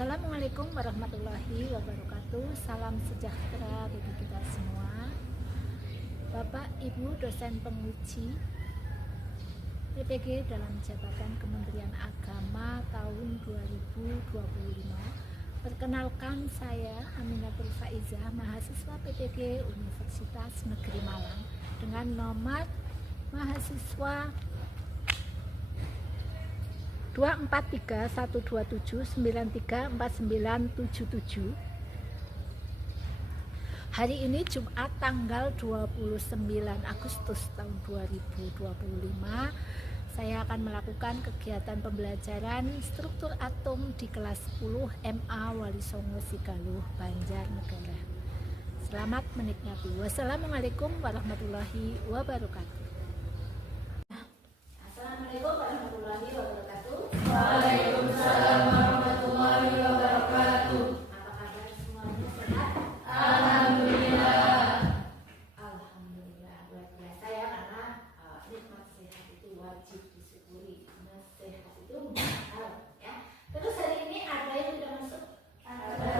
Assalamualaikum warahmatullahi wabarakatuh. Salam sejahtera bagi kita semua. Bapak, Ibu dosen penguji PPG dalam jabatan Kementerian Agama tahun 2025. Perkenalkan, saya Aminatul Faizah, mahasiswa PPG Universitas Negeri Malang dengan nomor mahasiswa 24312793977. Hari ini Jumat tanggal 29 Agustus tahun 2025. Saya akan melakukan kegiatan pembelajaran struktur atom di kelas 10 MA Wali Songo Sigaluh, Banjarnegara. Selamat menikmati. Wassalamualaikum warahmatullahi wabarakatuh. Assalamualaikum warahmatullahi wabarakatuh. Waalaikumsalam warahmatullahi wabarakatuh. Apa kabar semuanya, sehat? Alhamdulillah. Alhamdulillah, luar biasa ya, karena nikmat sehat itu wajib disyukuri. Karena sehat itu mahal ya. Terus hari ini ada yang tidak masuk? Ada.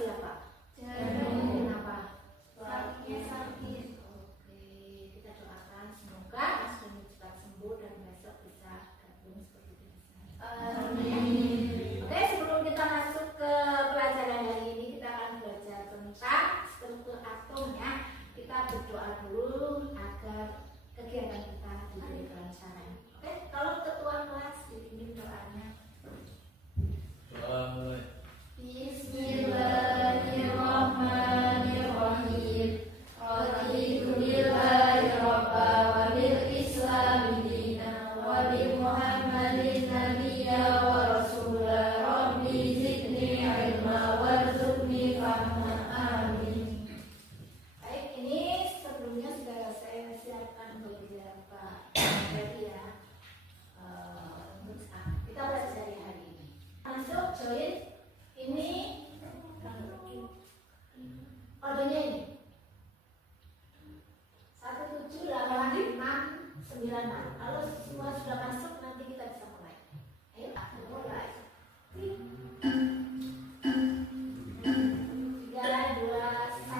Siapa? Jangan. Kenapa? Sakit, sakit. Oke, kita doakan semoga Mas Doni cepat sembuh dan besok bisa gabung seperti biasa. Amin. Oke, sebelum kita masuk ke pelajaran hari ini, kita akan belajar tentang struktur atomnya. Kita berdoa dulu agar kegiatan kita diberi kelancaran. Oke, kalau ketua kelas dipimpin doanya. Bismillahirrahmanirrahim. Raditu billahi rabba wa bil islami dina wa bi Muhammadin nabiyya wa rasula. Rabbi zidni ilma warzuqni fahma. Amin. Baik, ini sebelumnya sudah saya siapkan beberapa materi ya. Kita pelajari hari ini. Masuk join ini kodenya ini 1785696. Kalau semua sudah masuk, nanti kita bisa mulai. Ayo mulai. 3, 2, 1.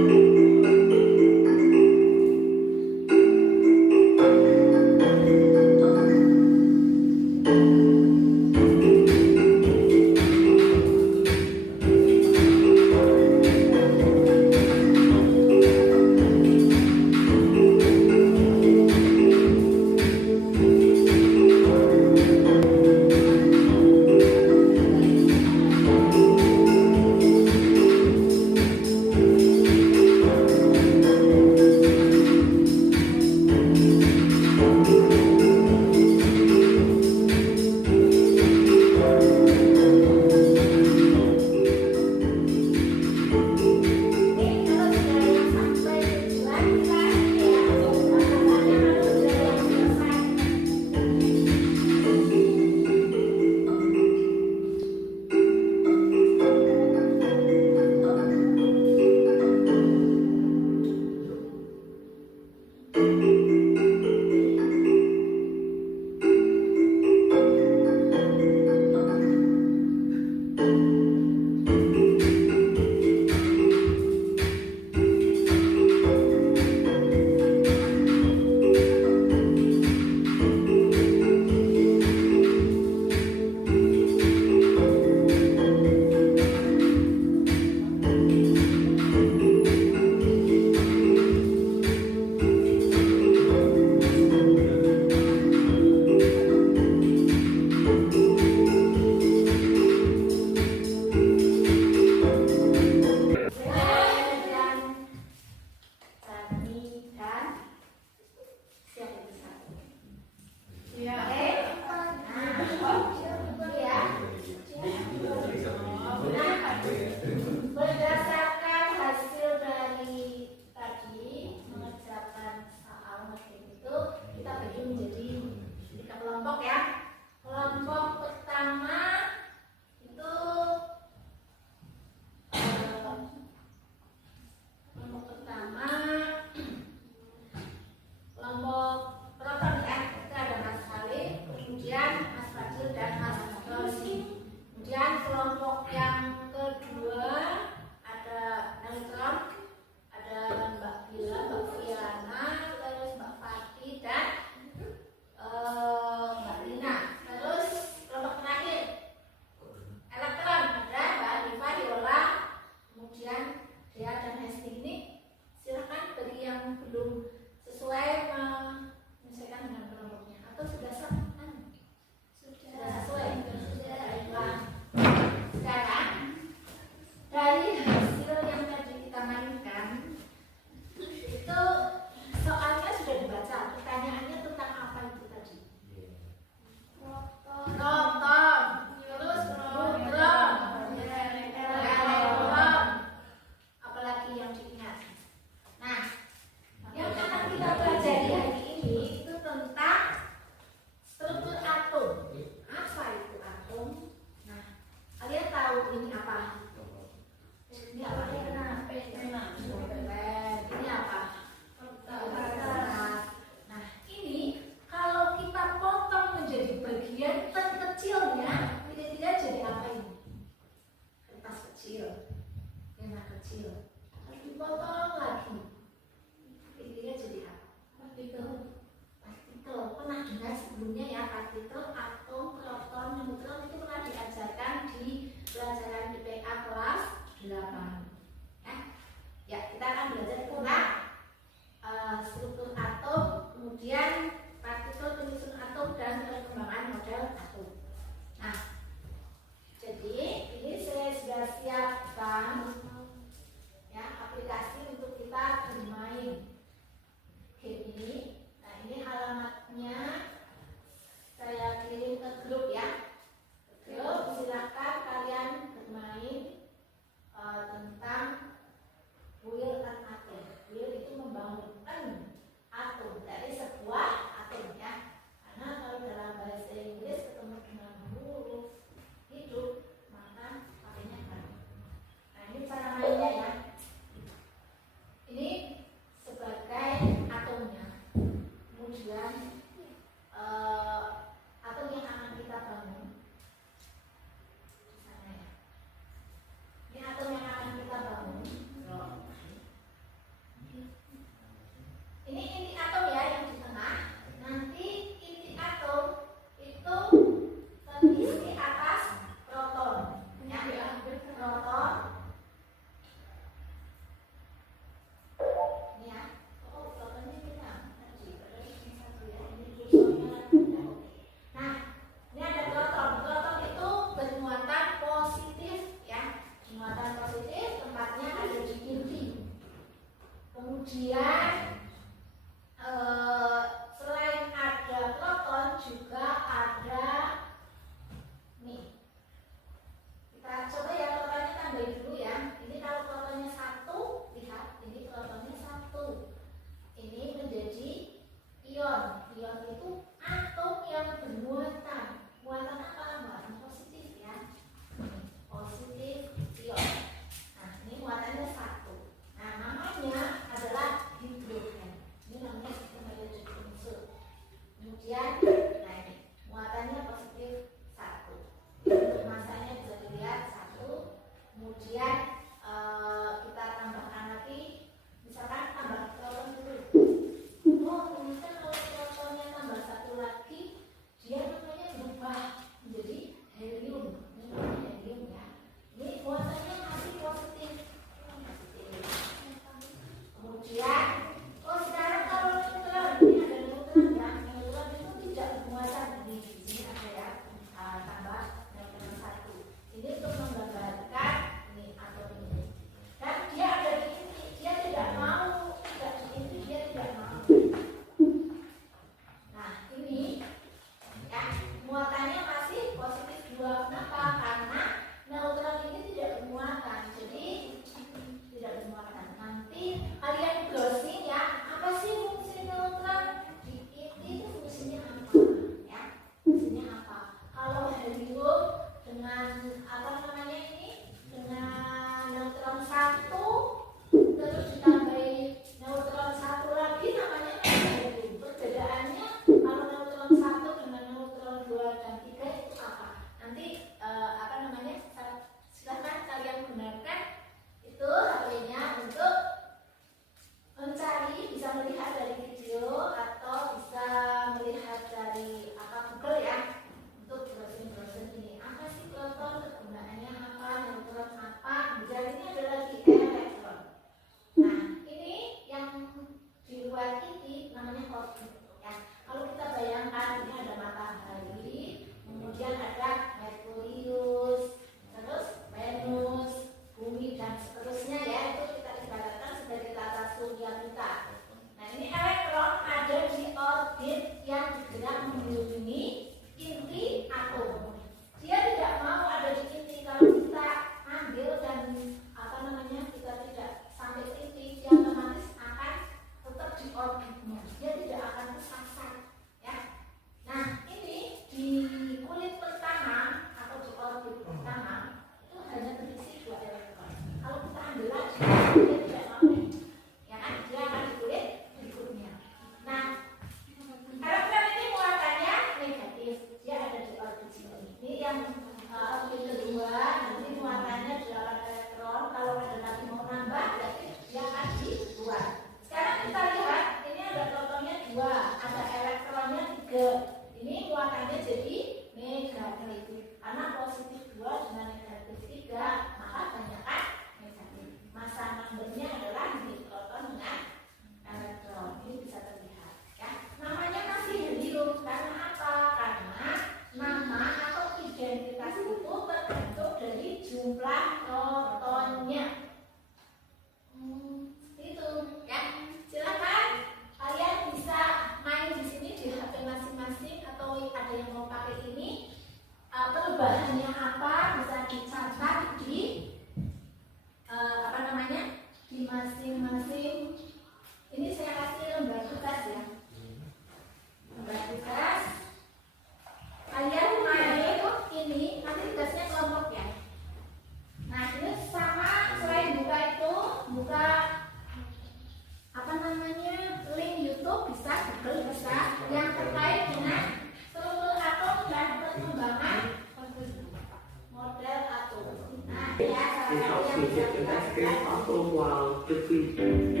get the best care possible while depleting.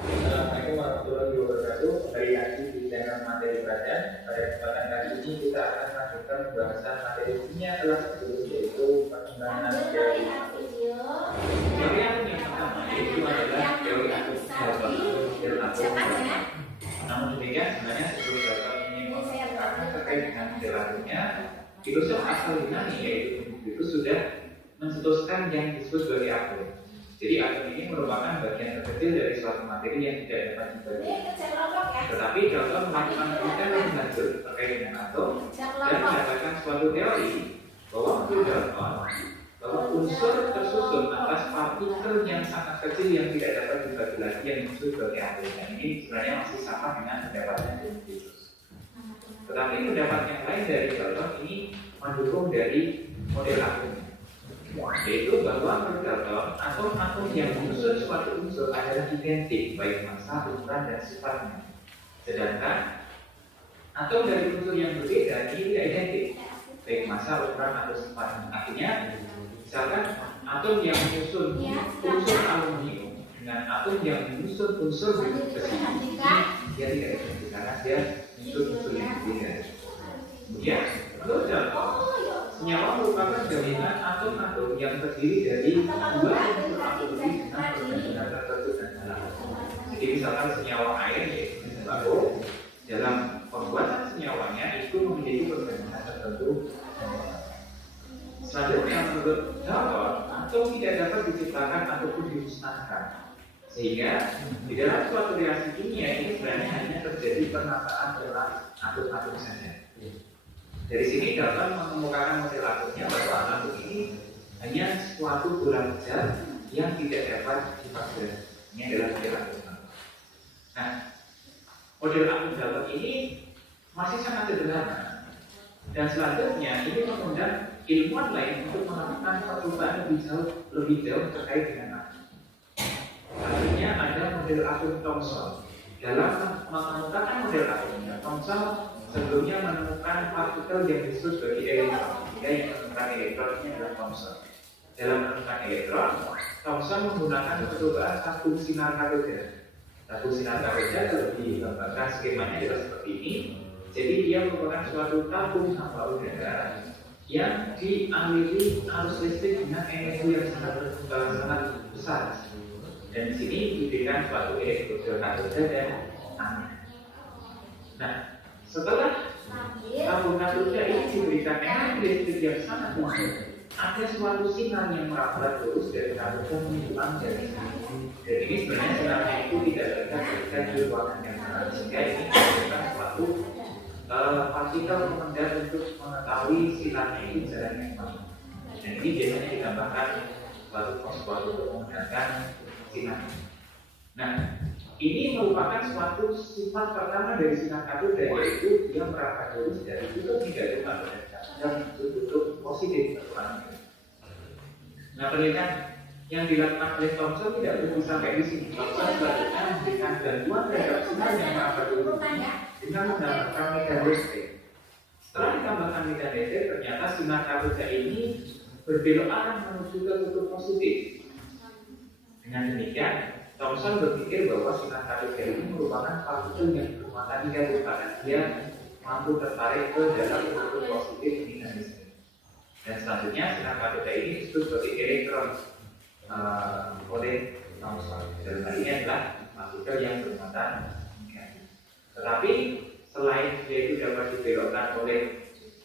Assalamualaikum warahmatullahi wabarakatuh. Kembali lagi di channel materi pelajaran. Pada kesempatan kali ini kita akan lanjutkan pembahasan materi kimia kelas 10, yaitu perkembangan teori atom. Teori atom yang pertama itu adalah teori atom model. Namun demikian sebenarnya sebelum Bapak ini mengatakan terkait dengan model atomnya, filosof asal Yunani yaitu itu sudah mencetuskan yang disebut sebagai atom. Jadi atom ini merupakan bagian terkecil dari suatu materi yang tidak dapat dibagi. Tetapi Dalton melakukan penelitian lebih lanjut terkait dengan atom dan mendapatkan suatu teori bahwa menurut Dalton bahwa unsur tersusun atas partikel yang sangat kecil yang tidak dapat dibagi lagi yang disebut sebagai atom. Dan ini sebenarnya masih sama dengan pendapatnya Demetrius. Tetapi pendapat yang lain dari Dalton ini mendukung dari model atomnya, yaitu bahwa menurut Dalton atom-atom yang menyusun suatu unsur adalah identik baik massa, ukuran, dan sifatnya. Sedangkan atom dari unsur yang berbeda ini tidak identik baik massa, ukuran, atau sifatnya. Artinya, misalkan atom yang menyusun unsur aluminium dengan atom yang menyusun unsur besi, dia tidak identik karena dia menyusun unsur yang berbeda. Kemudian, menurut Dalton, senyawa merupakan gabungan atom-atom yang terdiri dari dua unsur atau lebih dengan perbandingan tertentu dan dalam. Jadi misalkan senyawa air yaitu sembako, dalam pembuatan senyawanya itu memiliki perbandingan tertentu. Selanjutnya menurut Dalton, atom tidak dapat diciptakan ataupun dimusnahkan, sehingga di dalam suatu reaksi kimia ini sebenarnya hanya terjadi penataan dalam atom-atom saja. Dari sini Dalton mengemukakan model atomnya bahwa atom ini hanya suatu bola kecil yang tidak dapat dipaksa. Ini adalah model atom. Nah, model atom Dalton ini masih sangat sederhana. Dan selanjutnya ini mengundang ilmuwan lain untuk melakukan percobaan lebih jauh terkait dengan atom. Artinya ada model atom Thomson. Dalam mengemukakan model atomnya, Thomson sebelumnya menemukan partikel yang disebut sebagai elektron. Dia yang menemukan elektron ini adalah Thomson. Dalam menemukan elektron, Thomson menggunakan percobaan tabung sinar katoda. Tabung sinar katoda kalau digambarkan skemanya adalah seperti ini. Jadi dia merupakan suatu tabung hamba udara yang dialiri arus listrik dengan energi yang sangat besar. Dan di sini diberikan suatu elektroda katoda dan aneh. Nah, setelah tabung katoda ini diberikan energi listrik yang sangat besar, ada suatu sinar yang merambat lurus dari katoda menuju aneh. Dan ini sebenarnya sinarnya itu tidak terlihat ketika di ruangan yang terang, sehingga ini merupakan suatu partikel pengendar untuk mengetahui sinarnya ini jalannya kemana. Dan ini biasanya ditambahkan suatu fosfor untuk menggunakan sinar. Nah, ini merupakan suatu sifat pertama dari sinar katoda, yaitu dia merambat lurus dari kutub negatif atau dan kutub positif atau aneh. Nah, penelitian yang dilakukan oleh Thomson tidak berhenti sampai di sini. Thomson selanjutnya memberikan bantuan terhadap sinar yang merambat lurus dengan menambahkan medan listrik. Setelah ditambahkan medan listrik, ternyata sinar katoda ini berbelok arah menuju ke kutub positif. Dengan demikian, Thomson berpikir bahwa sinar katoda ini merupakan partikel yang bermuatan negatif karena dia mampu tertarik ke dalam kutub positif medan listrik. Dan selanjutnya sinar katoda ini disebut sebagai elektron oleh Thomson. Dalam hal ini adalah partikel yang bermuatan negatif. Tetapi selain dia itu dapat dibelokkan oleh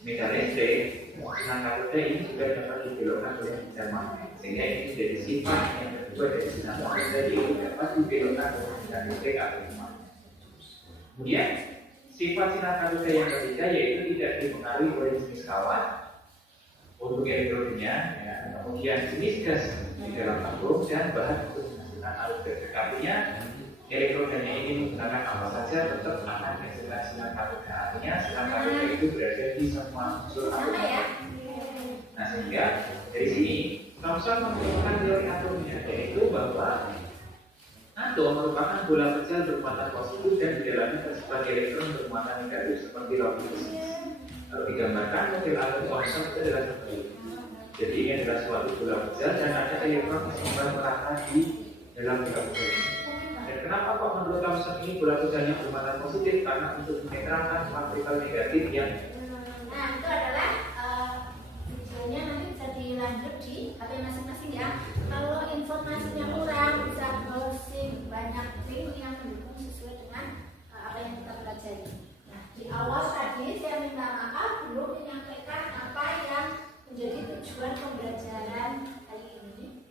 medan listrik, sinar katoda ini juga dapat dibelokkan oleh medan magnet. Sehingga ini menjadi sifat yang kedua dari sinar katoda, yaitu dapat dibelokkan oleh medan listrik atau magnet. Kemudian sifat sinar katoda yang ketiga yaitu tidak dipengaruhi oleh jenis kawat untuk elektronnya, ya, kemudian jenis gas di dalam tabung dan bahan untuk menghasilkan arus listrik. Artinya elektronnya ini menggunakan apa saja tetap akan menghasilkan sinar katoda. Artinya sinar katoda itu berada di semua unsur atom. Nah, sehingga dari sini Thomson menemukan teori atomnya, yaitu bahwa Atom merupakan bola kecil bermuatan positif dan di dalamnya tersimpan elektron bermuatan negatif seperti roti besi. Kalau digambarkan model atom konsep itu adalah seperti ini. Jadi ini adalah suatu bola kecil dan ada elektron tersimpan merata di dalam bola kecil ini. Dan kenapa kok menurut konsep ini bola kecilnya bermuatan positif? Karena untuk menetralkan partikel negatif yang Nah, itu adalah videonya nanti bisa dilanjut di HP masing-masing ya. Kalau informasinya kurang, bisa browsing banyak link yang mendukung sesuai dengan apa yang kita pelajari. Nah, di awal tadi saya minta maaf belum menyampaikan apa yang menjadi tujuan pembelajaran kali ini.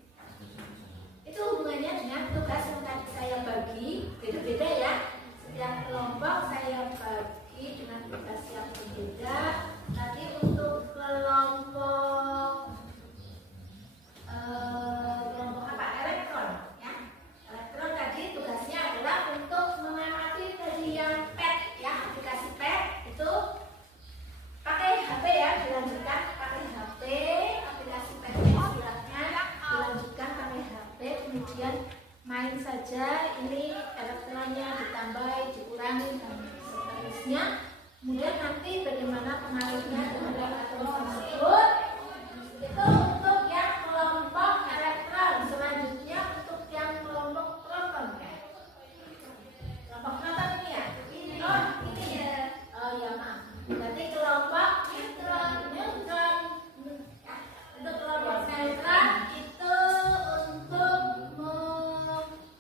Itu hubungannya dengan tugas yang tadi saya bagi, beda-beda ya. Setiap kelompok saya bagi dengan tugas yang berbeda. Tadi untuk kelompok apa? Elektron ya. Elektron tadi tugasnya adalah untuk mengamati dari yang PET ya, aplikasi PET itu pakai HP ya, dilanjutkan pakai HP, aplikasi PET silahkan dilanjutkan pakai HP, kemudian main saja, ini elektronnya ditambah, dikurangi dan seterusnya. Kemudian nanti bagaimana pengaruhnya terhadap atom tersebut itu untuk yang kelompok elektron. Selanjutnya untuk yang kelompok proton ya. Kelompok proton ini ya. Ini ya. Oh ya maaf. Berarti kelompok neutron ya. Untuk kelompok neutron itu untuk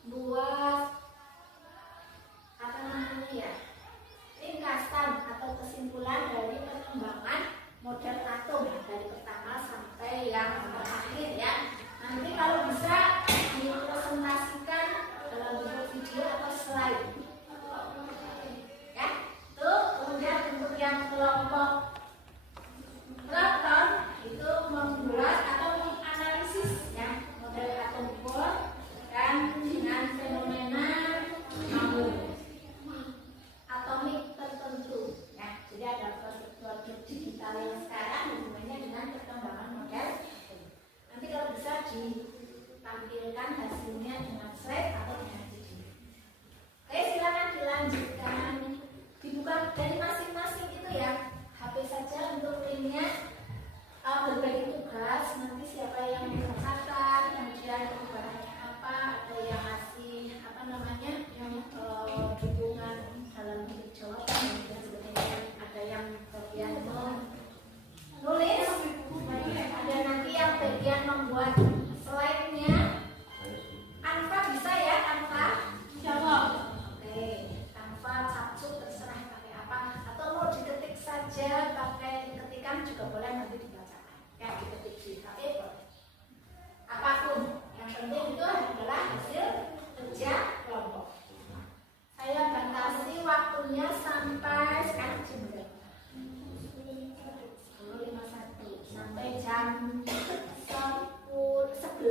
membuat apa namanya ya, ringkasan atau kesimpulan dari pengembangan model atom dari pertama sampai yang terakhir ya. Nanti kalau bisa dipresentasikan dalam bentuk video atau slide ya. Itu kemudian untuk yang kelompok proton itu membuat atau menganalisis ya model atom bor dan dengan fenomena atomik tertentu ya. Jadi ada prosedur digital yang sekarang hubungannya dengan perkembangan model atom. Nanti kalau bisa ditampilkan hasilnya dengan slide atau dengan video. Oke, silakan dilanjutkan, dibuka dari masing-masing itu ya, HP saja untuk linknya. Berbagi tugas, nanti siapa yang mengerjakan, kemudian perubahannya apa, ada yang ngasih apa namanya yang dukungan dalam bentuk jawaban dan sebagainya, ada yang bagian menulis, ada nanti yang bagian membuat slide-nya. Canva bisa ya, Canva? Jawab. Oke, Canva, Capcut terserah pakai apa, atau mau diketik saja pakai ketikan juga boleh, nanti dibacakan. Ya, diketik di HP boleh. Apapun, yang penting itu adalah hasil kerja kelompok. Saya batasi waktunya sampai sekarang jam berapa? 10.51 sampai jam 11.25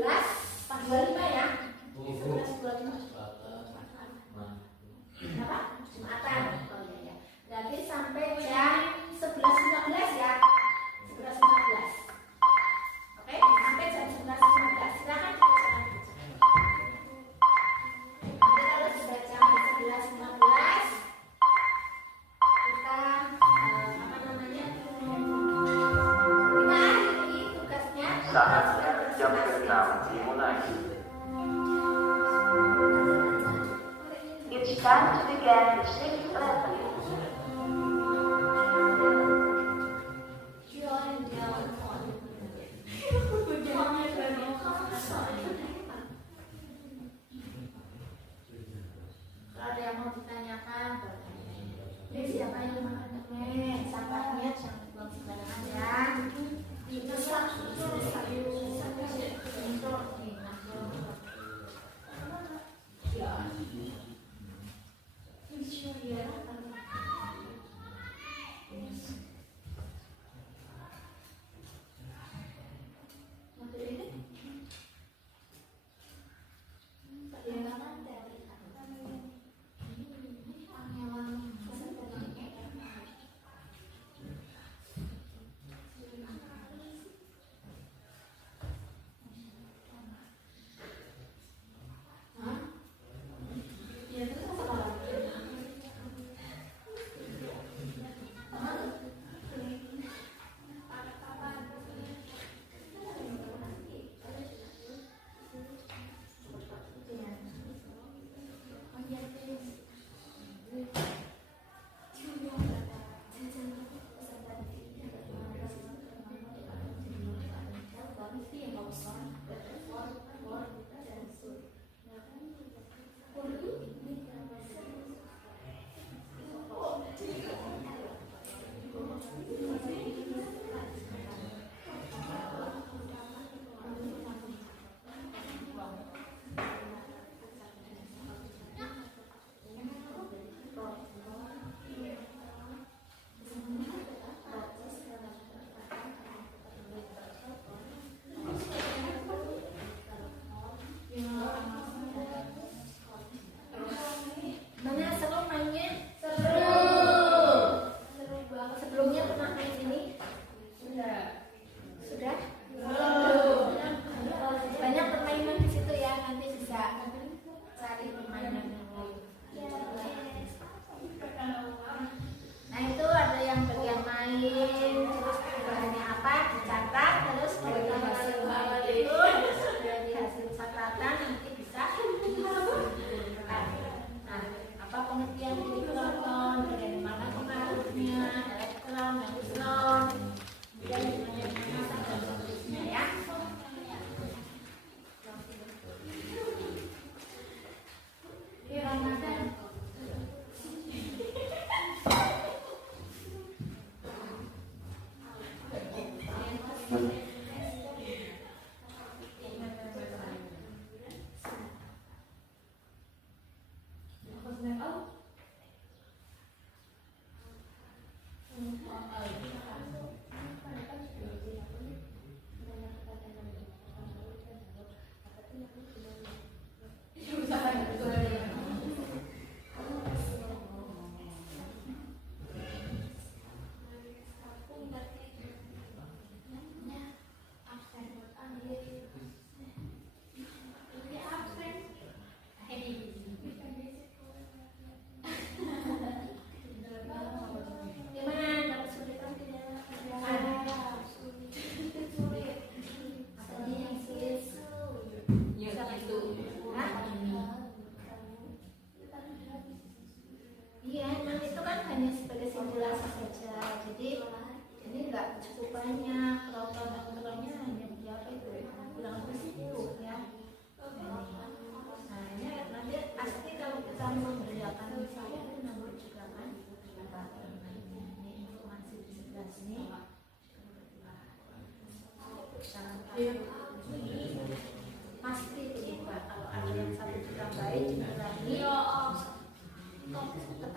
ya. 11.25. Apa? Jumatan. Oh iya ya. Berarti sampai jam 11.15 ya. 11.15. Oke, sampai jam 11.15. Silakan dikerjakan. Nanti kalau sudah jam 11.15 kita apa namanya? Kita akhiri tugasnya. Saatnya jam ke-6 dimulai. It's time to begin the 6th lesson. Kalau ada yang mau ditanyakan, ini siapa yang makan permen? Sampahnya jangan buang sembarangan ya. Itu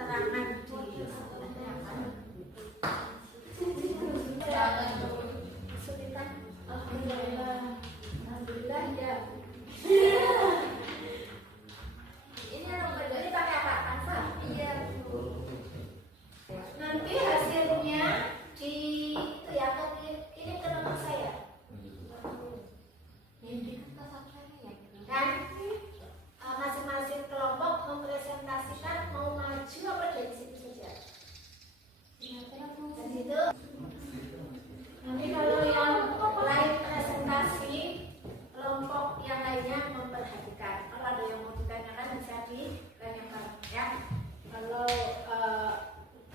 keterangan di kesulitan. Alhamdulillah ya. Ini nomor ini pakai apa? Kanva? Iya. Nanti hasilnya di itu ya, ini ke nomor saya. Dan masing-masing kelompok mempresentasikan mau maju apa dari situ saja. Dan itu nanti kalau yang lain presentasi, kelompok yang lainnya memperhatikan. Kalau ada yang mau ditanyakan bisa ditanyakan ya. Kalau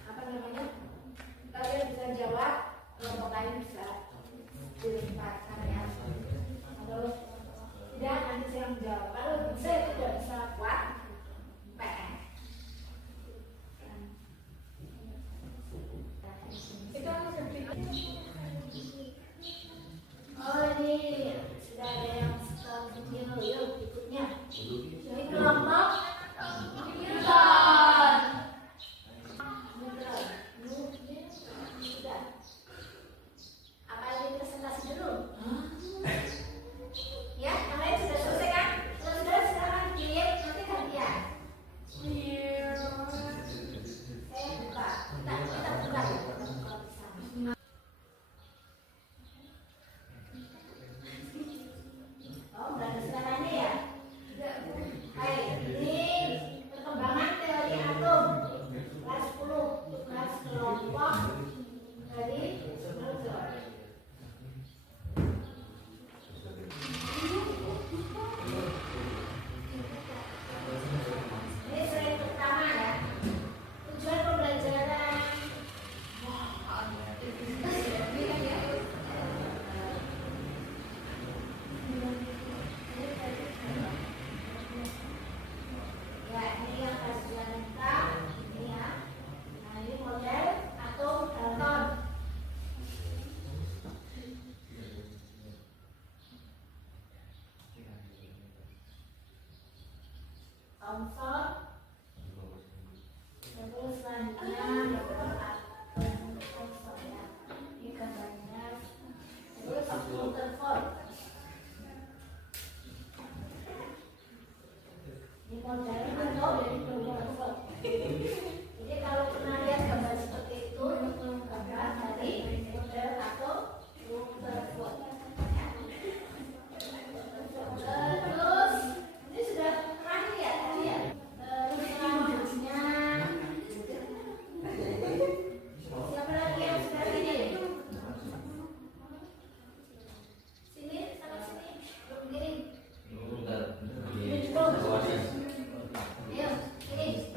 apa namanya, kalian bisa jawab, kelompok lain bisa dilemparkan ya. Kalau tidak nanti saya yang jawab. Kalau saya tidak bisa kuat PR. Itu oh ini sudah ada yang setel video yuk berikutnya. Ini kelompok sudah. Apa ini presentasi dulu? Ya, yang lain sudah selesai kan? Kalau sudah silakan kirim, nanti gantian. Saya buka, kita buka. Oh, udah ada suaranya ya? Hai, ini perkembangan teori atom kelas 10, tugas kelompok dari Nurul. Ini slide pertama ya. Tujuan pembelajaran. Ya, ini yang kajian kita. Ini ya. Nah, ini model atom Dalton. Thomson. Terus selanjutnya atom Thomson ya. Ini gambarnya. Terus Rutherford. Ini model atom dari Rutherford. Jadi kalau pernah lihat gambar seperti itu, gambar dari model atom Rutherford. Terus ini sudah terakhir ya tadi ya. Terus selanjutnya siapa lagi yang sudah sini? Sini sama sini belum kirim. Belum. Ayo, ini.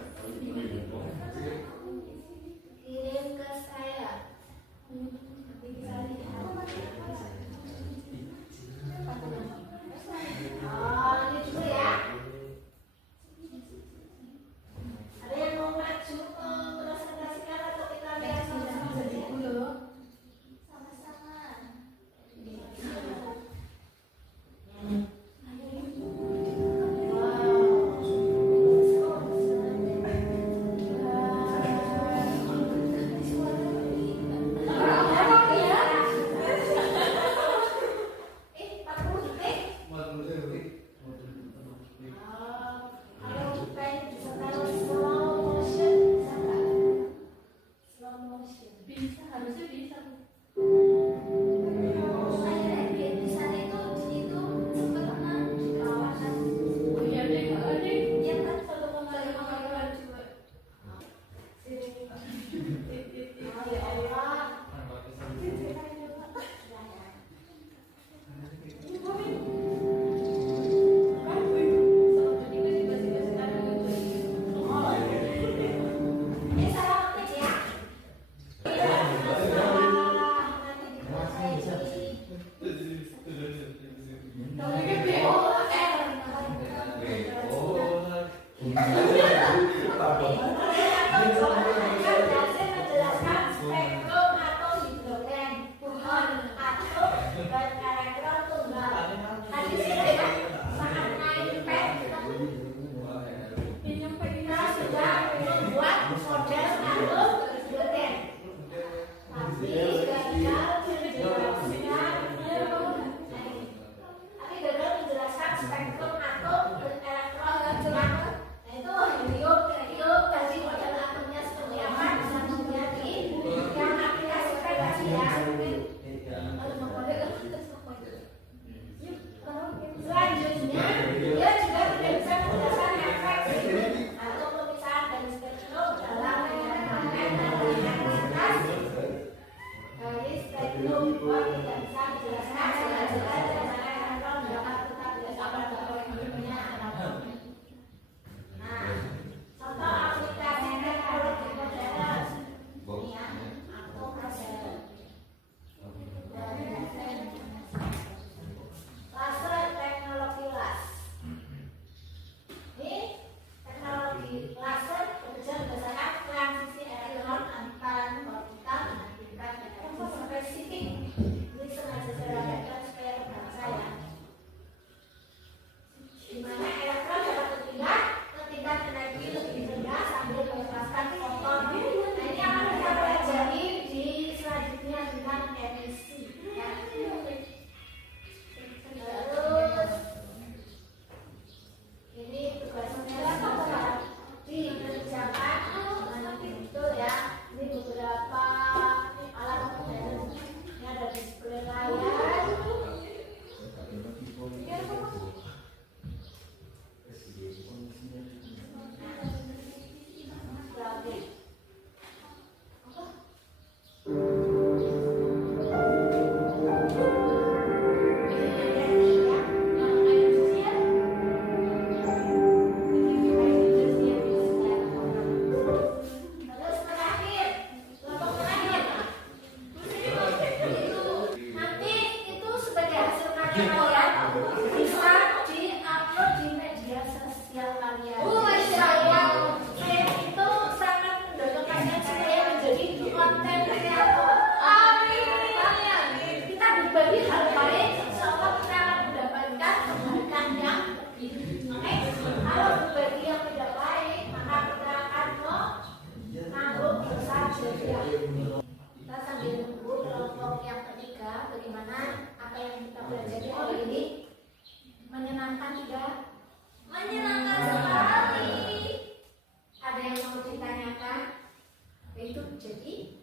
Itu jadi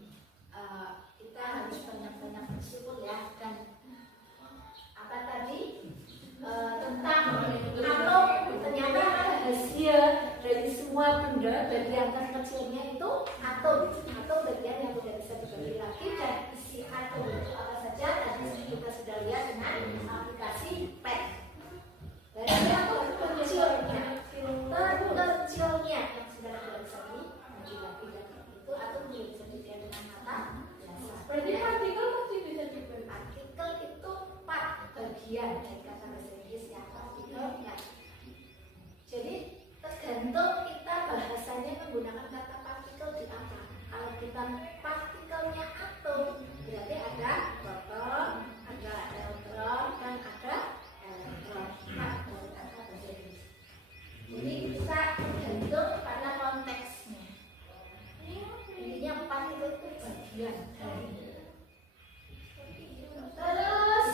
kita harus banyak-banyak bersyukur ya. Dan apa tadi tentang atom, ternyata hasil dari semua benda bagian terkecilnya itu atom. Atom bagian yang tidak bisa dibagi lagi, dan isi atom itu apa saja tadi kita sudah lihat dengan aplikasi PET. Dari yang terkecilnya yang sudah tidak bisa dibagi lagi, dan itu atom tidak bisa dilihat dengan mata biasa. Berarti partikel masih bisa dibagi. Partikel itu part bagian dari kata bahasa Inggris ya, partikel ya. Jadi tergantung kita bahasanya menggunakan kata partikel di apa. Kalau kita partikelnya atom, berarti ada proton, ada neutron, dan ada elektron. Part dari kata bahasa Inggris. Jadi kita tergantung pada konteksnya. Intinya partikel itu bagian dari. Terus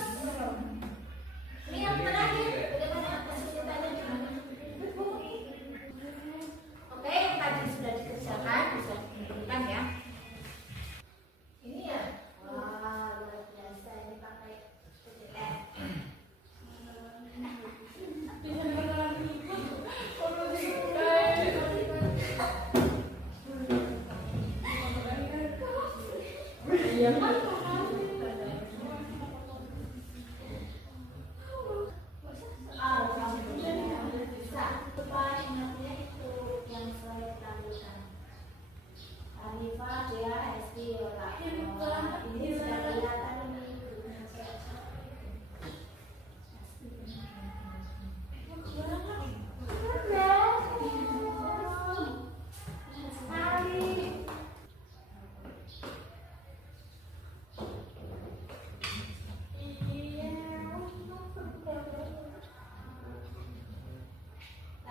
ini yang terakhir, bagaimana kesulitannya gimana? Oke, yang tadi sudah dikerjakan, bisa dikumpulkan ya. Ini ya, wah luar biasa ini pakai PPT.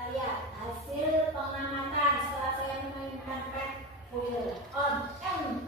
Lihat hasil pengamatan setelah saya memainkan pet wheel on and